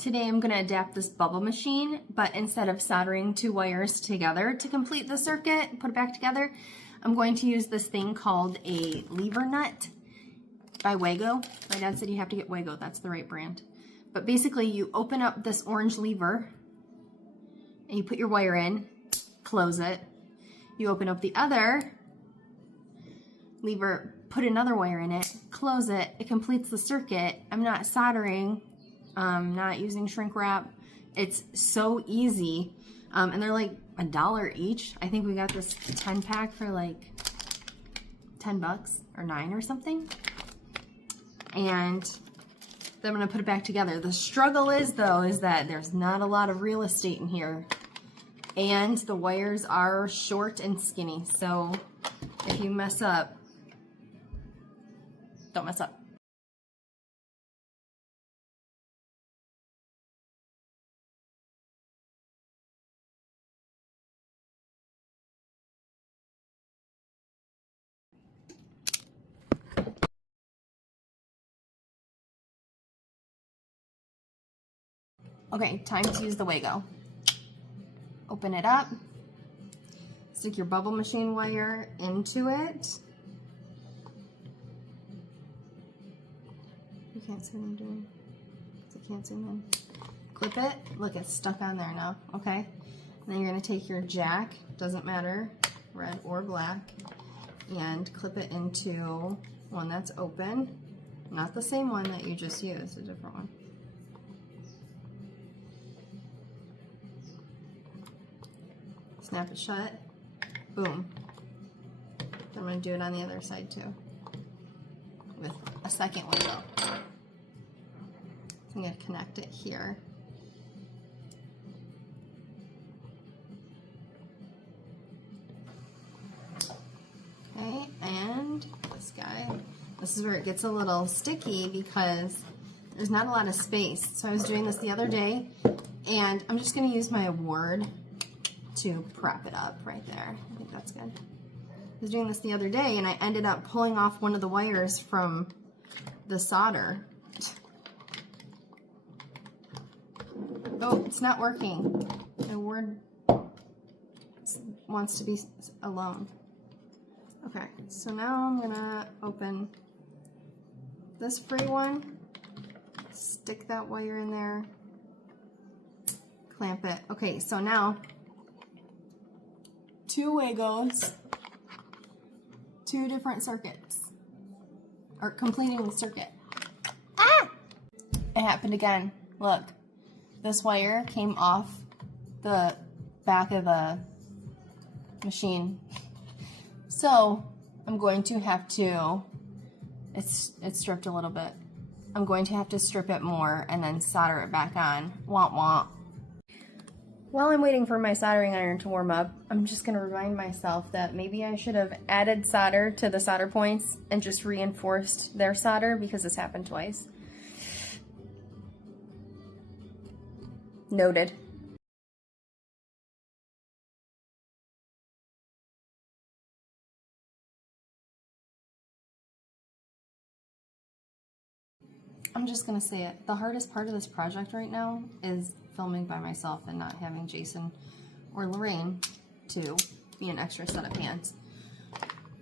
Today I'm going to adapt this bubble machine, but instead of soldering two wires together to complete the circuit, put it back together, I'm going to use this thing called a lever nut by Waygo. My dad said you have to get Waygo, that's the right brand. But basically you open up this orange lever and you put your wire in, close it. You open up the other lever, put another wire in it, close it, it completes the circuit. I'm not soldering. Not using shrink wrap. It's so easy, and they're like $1 each. I think we got this 10 pack for like 10 bucks or 9 or something. And then I'm gonna put it back together. The struggle is though, is that there's not a lot of real estate in here, and the wires are short and skinny. So if you mess up, don't mess up. Okay, time to use the Waygo. Open it up, stick your bubble machine wire into it. You can't see what I'm doing, because I can't zoom in. Clip it, look, it's stuck on there now, okay? And then you're gonna take your jack, doesn't matter, red or black, and clip it into one that's open. Not the same one that you just used, a different one. Snap it shut, boom. I'm gonna do it on the other side too, with a second window. I'm gonna connect it here. Okay, and this guy, this is where it gets a little sticky because there's not a lot of space. So I was doing this the other day, and I'm just gonna use my award to prop it up right there. I think that's good. I was doing this the other day and I ended up pulling off one of the wires from the solder. Oh, it's not working. My award wants to be alone. Okay, so now I'm gonna open this free one, stick that wire in there, clamp it. Okay, so now 2 Waygos, 2 different circuits, or completing the circuit. Ah! It happened again. Look, this wire came off the back of the machine. So I'm going to have to, it's stripped a little bit. I'm going to have to strip it more and then solder it back on. Womp womp. While I'm waiting for my soldering iron to warm up, I'm just going to remind myself that maybe I should have added solder to the solder points and just reinforced their solder, because this happened twice. Noted. I'm just going to say it. The hardest part of this project right now is filming by myself and not having Jason or Lorraine to be an extra set of hands.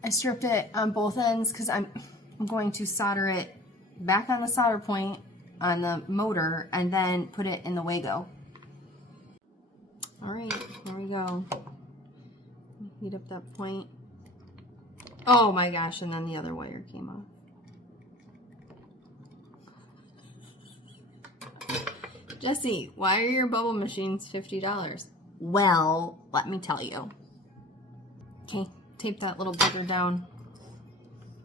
I stripped it on both ends because I'm going to solder it back on the solder point on the motor and then put it in the Waygo. Alright, here we go. Heat up that point. Oh my gosh, and then the other wire came off. Jesse, why are your bubble machines $50? Well, let me tell you. Okay, tape that little bugger down.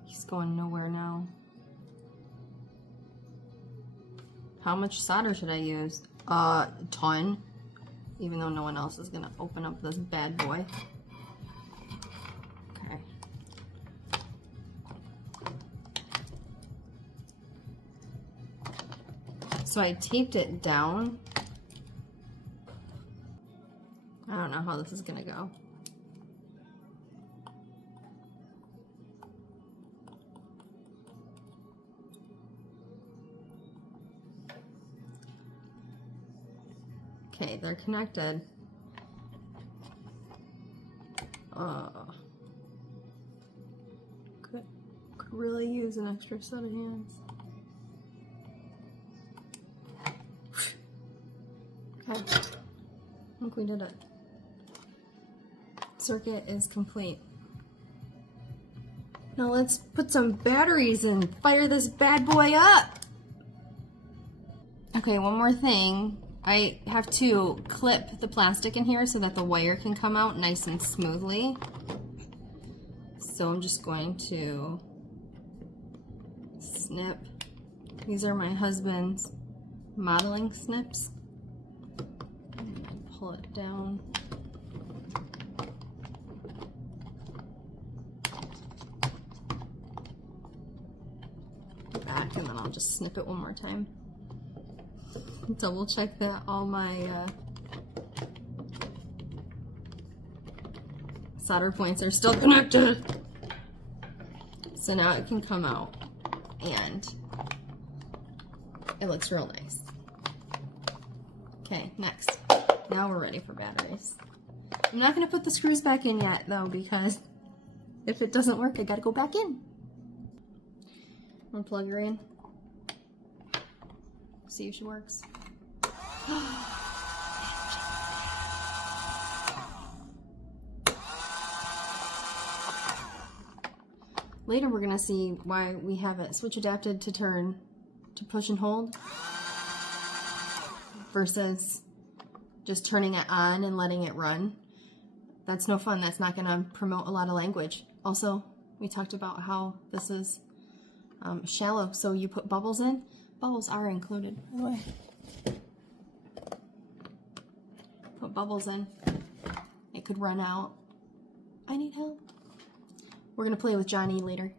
He's going nowhere now. How much solder should I use? A ton. Even though no one else is gonna open up this bad boy. Okay. So I taped it down. I don't know how this is gonna go. Okay, they're connected. Could really use an extra set of hands. Okay, I think we did it. Circuit is complete. Now let's put some batteries and fire this bad boy up. Okay, one more thing. I have to clip the plastic in here so that the wire can come out nice and smoothly. So I'm just going to snip. These are my husband's modeling snips. And pull it down. Back, and then I'll just snip it one more time. Double check that all my solder points are still connected. So now it can come out and it looks real nice. Okay, next. Now we're ready for batteries. I'm not going to put the screws back in yet though, because if it doesn't work, I got to go back in. I'm going to plug her in. See if she works. Later we're gonna see why we have it switch adapted to turn to push and hold versus just turning it on and letting it run. That's no fun. That's not gonna promote a lot of language. Also, we talked about how this is shallow, so you put bubbles in. Bubbles are included, by the way. Put bubbles in. It could run out. I need help. We're gonna play with Johnny later.